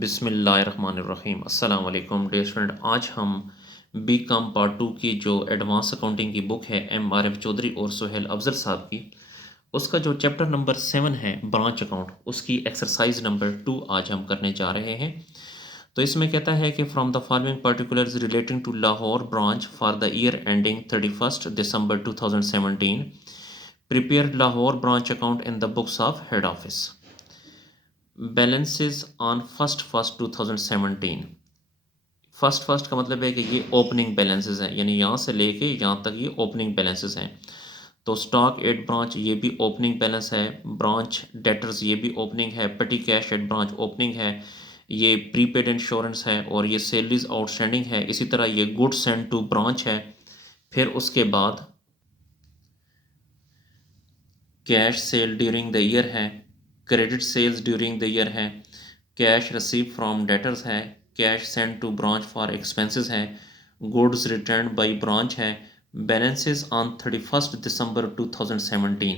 बिस्मिल्लाहिर्रहमानिर्रहीम। अस्सलाम वालेकुम डियर स्टूडेंट। आज हम बी कॉम पार्ट 2 की जो एडवांस अकाउंटिंग की बुक है MRF चौधरी और सुहेल अफजल साहब की, उसका जो चैप्टर नंबर 7 है ब्रांच अकाउंट, उसकी एक्सरसाइज नंबर 2 आज हम करने जा रहे हैं। तो इसमें कहता है कि from the following particulars relating to Lahore branch for the year ending 31 December 2017 prepare Lahore branch account in the books of head office. Balances on first 2017। First का मतलब है कि ये ओपनिंग बैलेंसेस हैं, यानी यहाँ से लेके यहाँ तक ये ओपनिंग बैलेंसेस हैं। तो स्टॉक एट ब्रांच ये भी ओपनिंग बैलेंस है, ब्रांच डेटर्स ये भी ओपनिंग है, पेटी कैश एट ब्रांच ओपनिंग है, ये प्रीपेड इंश्योरेंस है और ये सैलरीज आउटस्टैंडिंग है। इसी तरह ये गुड्स सेंड टू ब्रांच है। फिर उसके बाद cash sale during the year है, credit sales during the year है, कैश रिसीव फ्रॉम डेटर्स है, cash send to branch for expenses है, गुड्स रिटर्न बाई ब्रांच है, बैलेंसेस ऑन 31 दिसंबर 2017।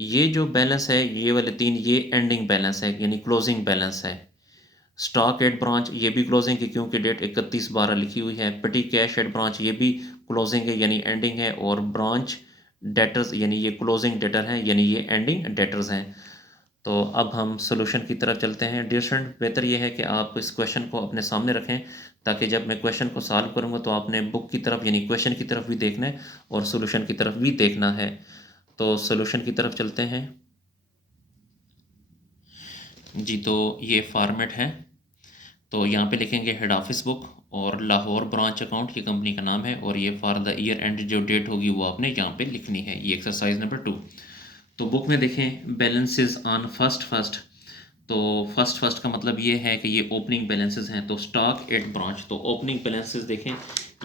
ये जो बैलेंस है ये वाले तीन, ये एंडिंग बैलेंस है यानी क्लोजिंग बैलेंस है। स्टॉक एट ब्रांच ये भी क्लोजिंग है क्योंकि डेट 31/12 लिखी हुई है। पेटी कैश एट ब्रांच ये भी क्लोजिंग है यानी एंडिंग है, और ब्रांच डेटर्स यानी ये क्लोजिंग डेटर है यानी ये एंडिंग डेटर्स हैं। तो अब हम सोल्यूशन की तरफ चलते हैं। डियर स्टूडेंट, बेहतर यह है कि आप इस क्वेश्चन को अपने सामने रखें ताकि जब मैं क्वेश्चन को सॉल्व करूंगा तो आपने बुक की तरफ यानी क्वेश्चन की तरफ भी देखना है और सोल्यूशन की तरफ भी देखना है। तो सोल्यूशन की तरफ चलते हैं जी। तो ये फॉर्मेट है, तो यहाँ पे लिखेंगे हेड ऑफिस बुक और लाहौर ब्रांच अकाउंट, ये कंपनी का नाम है, और ये फॉर द ईयर एंड जो डेट होगी वो आपने यहाँ पे लिखनी है। ये एक्सरसाइज नंबर 2। तो बुक में देखें बैलेंसेस ऑन फर्स्ट। तो फर्स्ट का मतलब ये है कि ये ओपनिंग बैलेंसेस हैं। तो स्टॉक एट ब्रांच, तो ओपनिंग बैलेंसेस देखें,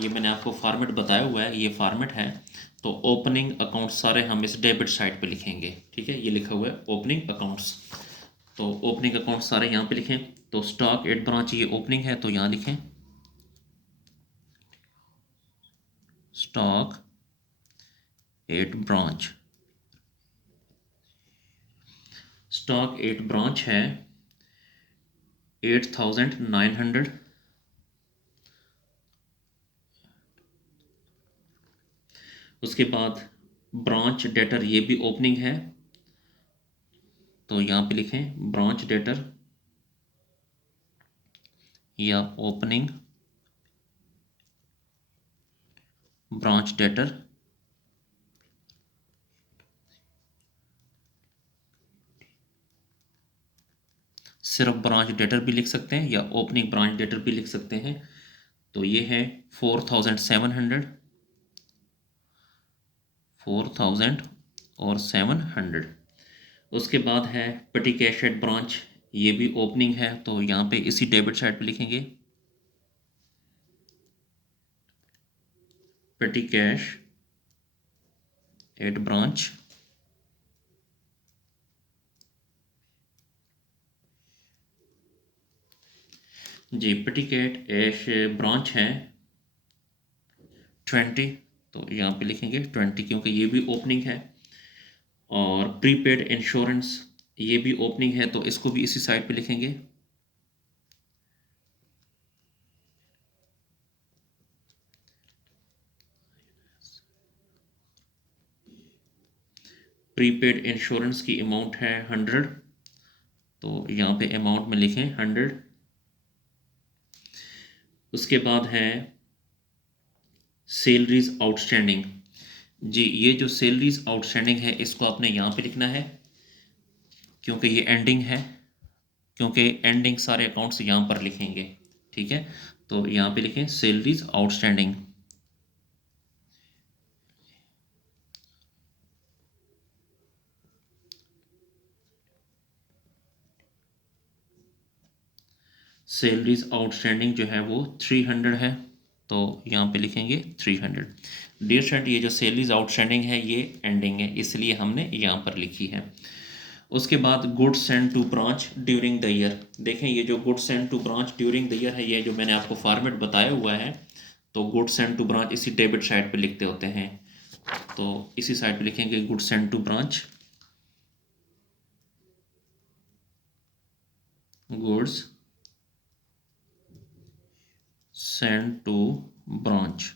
ये मैंने आपको फॉर्मेट बताया हुआ है, ये फॉर्मेट है। तो ओपनिंग अकाउंट सारे हम इस डेबिट साइड पे लिखेंगे, ठीक है, ये लिखा हुआ है ओपनिंग अकाउंट्स। तो ओपनिंग अकाउंट सारे यहाँ पे लिखें। तो स्टॉक एट ब्रांच ये ओपनिंग है तो यहाँ लिखें stock at branch. Stock at branch है 8,900। उसके बाद ब्रांच डेटर ये भी ओपनिंग है, तो यहाँ पे लिखें ब्रांच डेटर या ओपनिंग ब्रांच डेटर। सिर्फ ब्रांच डेटर भी लिख सकते हैं या ओपनिंग ब्रांच डेटर भी लिख सकते हैं। तो ये है 4,700, 4,000 और 700। उसके बाद है पेटी कैश एट ब्रांच, ये भी ओपनिंग है, तो यहाँ पे इसी डेबिट साइड पे लिखेंगे पेटी कैश एट ब्रांच। जी, पेटी कैट एश ब्रांच है 20, तो यहाँ पे लिखेंगे 20 क्योंकि ये भी ओपनिंग है। और प्रीपेड इंश्योरेंस ये भी ओपनिंग है, तो इसको भी इसी साइड पे लिखेंगे प्रीपेड इंश्योरेंस की अमाउंट है 100, तो यहाँ पे अमाउंट में लिखें 100। उसके बाद है सैलरीज आउटस्टैंडिंग। जी, ये जो सैलरीज आउटस्टैंडिंग है इसको आपने यहाँ पे लिखना है क्योंकि ये एंडिंग है, क्योंकि एंडिंग सारे अकाउंट्स यहाँ पर लिखेंगे, ठीक है। तो यहाँ पे लिखें सैलरीज आउटस्टैंडिंग। सैलरीज आउटस्टैंडिंग जो है वो 300 है, तो यहाँ पे लिखेंगे 300। डियर स्टूडेंट, ये जो सैलरीज आउटस्टैंडिंग है ये एंडिंग है, इसलिए हमने यहाँ पर लिखी है। उसके बाद goods send to branch during the year. देखें ये जो goods send to branch during the year है, ये जो मैंने आपको फॉर्मेट बताया हुआ है, तो गुड्स सेंड टू ब्रांच इसी डेबिट साइड पे लिखते होते हैं, तो इसी साइड पे लिखेंगे goods send to branch, goods send to branch,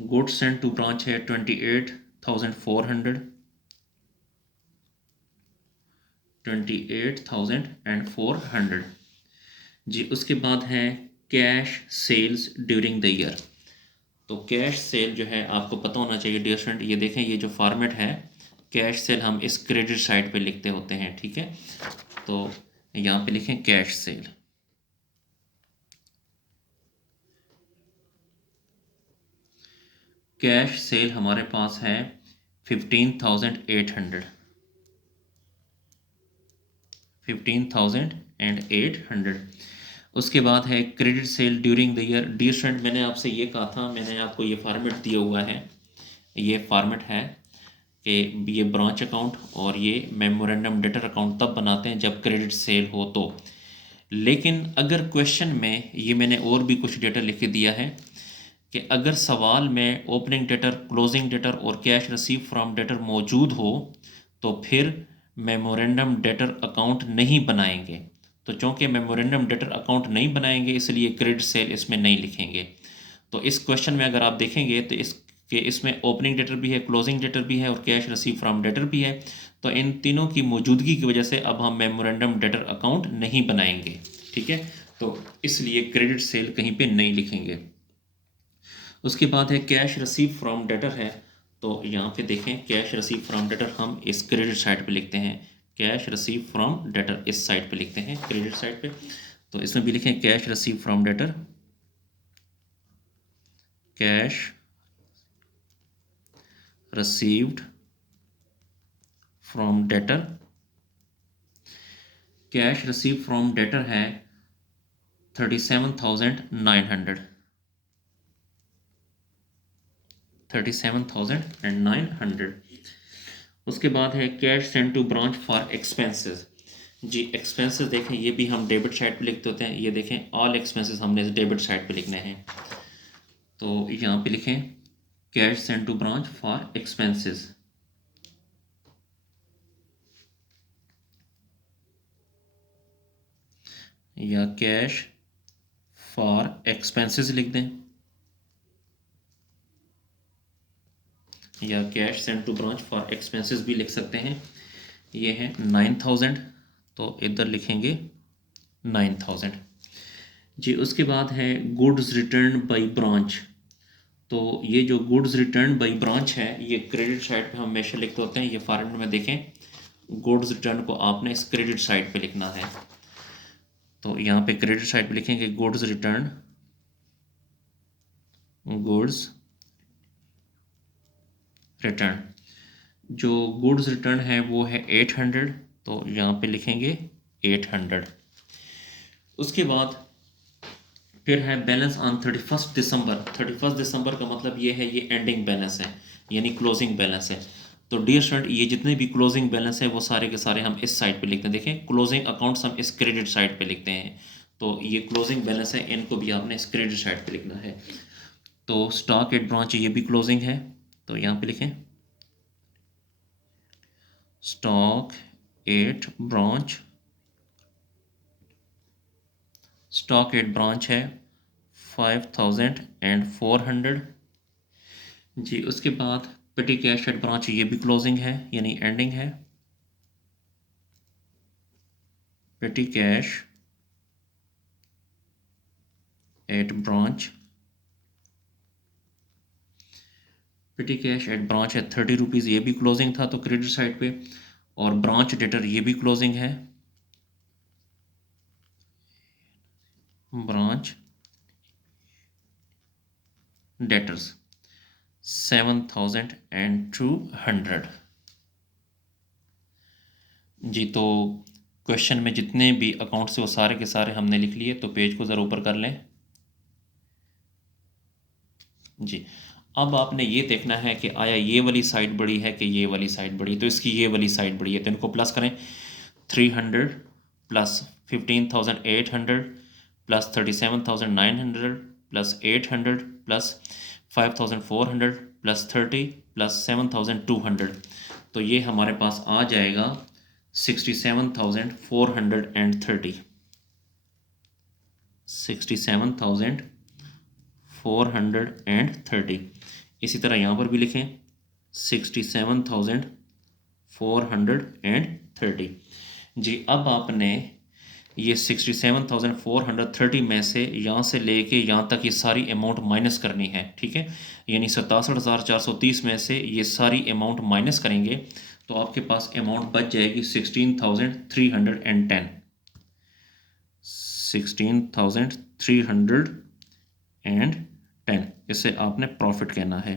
goods send to branch है 28,400, 28,400 जी। उसके बाद है cash sales during the year. तो कैश सेल जो है आपको पता होना चाहिए डियर स्टूडेंट, ये देखें ये जो फॉर्मेट है कैश सेल हम इस क्रेडिट साइड पे लिखते होते हैं, ठीक है। तो यहाँ पे लिखें कैश सेल। कैश सेल हमारे पास है 15,800, 15,800। उसके बाद है credit sale during the year. Dear student मैंने आपसे ये कहा था, मैंने आपको ये फॉर्मेट दिया हुआ है, ये फॉर्मेट है कि ये ब्रांच अकाउंट और ये मेमोरेंडम डेटर अकाउंट तब बनाते हैं जब क्रेडिट सेल हो तो। लेकिन अगर क्वेश्चन में ये मैंने और भी कुछ डेटा लिख के दिया है कि अगर सवाल में ओपनिंग डेटर, क्लोजिंग डेटर और कैश रिसीव फ्रॉम डेटर मौजूद हो तो फिर मेमोरेंडम डेटर अकाउंट नहीं बनाएंगे। तो चूँकि मेमोरेंडम डेटर अकाउंट नहीं बनाएंगे इसलिए क्रेडिट सेल इसमें नहीं लिखेंगे। तो इस क्वेश्चन में अगर आप देखेंगे तो इसमें ओपनिंग डेटर भी है, क्लोजिंग डेटर भी है और कैश रिसीव फ्रॉम डेटर भी है। तो इन तीनों की मौजूदगी की वजह से अब हम मेमोरेंडम डेटर अकाउंट नहीं बनाएंगे, ठीक है। तो इसलिए क्रेडिट सेल कहीं पे नहीं लिखेंगे। उसके बाद है कैश रिसीव फ्रॉम डेटर है, तो यहाँ पे देखें कैश रिसीव फ्रॉम डेटर हम इस क्रेडिट साइड पे लिखते हैं, कैश रिसीव फ्रॉम डेटर इस साइड पे लिखते हैं क्रेडिट साइड पे। तो इसमें भी लिखें cash receive from debtor, cash received from debtor। Cash receive from debtor है 37,900, 37,900। उसके बाद है cash send to branch for expenses. जी एक्सपेंसेस देखें ये भी हम डेबिट साइड पे लिखते होते हैं, ये देखें ऑल एक्सपेंसेस हमने इस डेबिट साइड पे लिखने हैं। तो यहाँ पे लिखें cash send to branch for expenses, या कैश फॉर एक्सपेंसेस लिख दें, या cash send to branch for expenses भी लिख सकते हैं। ये है 9,000, तो इधर लिखेंगे 9,000 जी। उसके बाद है गुड्स रिटर्न बाय ब्रांच। तो ये जो गुड्स रिटर्न बाय ब्रांच है ये क्रेडिट साइड पे हम हमेशा लिखते होते हैं। ये फॉर्मेट में देखें गुड्स रिटर्न को आपने इस क्रेडिट साइड पे लिखना है। तो यहाँ पे क्रेडिट साइड पे लिखेंगे गुड्स रिटर्न, गुड्स रिटर्न। जो गुड्स रिटर्न है वो है 800, तो यहाँ पे लिखेंगे 800। उसके बाद फिर है बैलेंस ऑन 31 दिसंबर। 31 दिसंबर का मतलब ये है ये एंडिंग बैलेंस है यानी क्लोजिंग बैलेंस है। तो डियर स्टूडेंट ये जितने भी क्लोजिंग बैलेंस है वो सारे के सारे हम इस साइड पे लिखते हैं। देखें क्लोजिंग अकाउंट्स हम इस क्रेडिट साइड पे लिखते हैं, तो ये क्लोजिंग बैलेंस है इनको भी आपने इस क्रेडिट साइड पे लिखना है। तो स्टॉक एट ब्रांच ये भी क्लोजिंग है, तो यहाँ पे लिखें stock at branch, stock at branch है 5,400 जी। उसके बाद पेटी कैश एट ब्रांच ये भी क्लोजिंग है यानी एंडिंग है, पेटी कैश एट ब्रांच, पेटी कैश एट ब्रांच है 30 रुपीज़, ये भी क्लोजिंग था तो क्रेडिट साइड पे। और ब्रांच डेटर ये भी क्लोजिंग है, ब्रांच डेटर्स 7,200 जी। तो क्वेश्चन में जितने भी अकाउंट्स थे वो सारे के सारे हमने लिख लिए, तो पेज को ज़रा ऊपर कर लें जी। अब आपने ये देखना है कि आया ये वाली साइड बड़ी है कि ये वाली साइड बड़ी है। तो इसकी ये वाली साइड बड़ी है तो इनको प्लस करें, 300 plus 15,800 plus 37,900 plus 800 plus 5,400 plus 30 plus 7,200, तो ये हमारे पास आ जाएगा 67,430 67,430। इसी तरह यहाँ पर भी लिखें 67,430। जी, अब आपने ये 67,430 में से यहाँ से लेके यहाँ तक ये सारी अमाउंट माइनस करनी है, ठीक है। यानी 67,430 में से ये सारी अमाउंट माइनस करेंगे तो आपके पास अमाउंट बच जाएगी 16,310। 16,310, इसे आपने प्रॉफिट कहना है।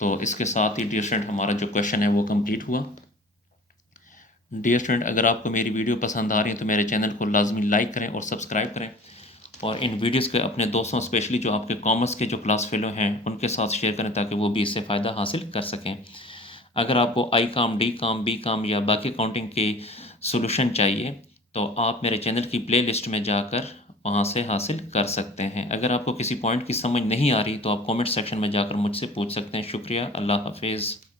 तो इसके साथ ही डियर स्टूडेंट हमारा जो क्वेश्चन है वो कंप्लीट हुआ। डियर स्टूडेंट, अगर आपको मेरी वीडियो पसंद आ रही है तो मेरे चैनल को लाजमी लाइक करें और सब्सक्राइब करें, और इन वीडियोस के अपने दोस्तों स्पेशली जो आपके कॉमर्स के जो क्लास फेलो हैं उनके साथ शेयर करें ताकि वो भी इससे फ़ायदा हासिल कर सकें। अगर आपको आई काम, डी काम, बी काम या बाकी अकाउंटिंग की सॉल्यूशन चाहिए तो आप मेरे चैनल की प्लेलिस्ट में जाकर वहाँ से हासिल कर सकते हैं। अगर आपको किसी पॉइंट की समझ नहीं आ रही तो आप कमेंट सेक्शन में जाकर मुझसे पूछ सकते हैं। शुक्रिया, अल्लाह हाफिज़।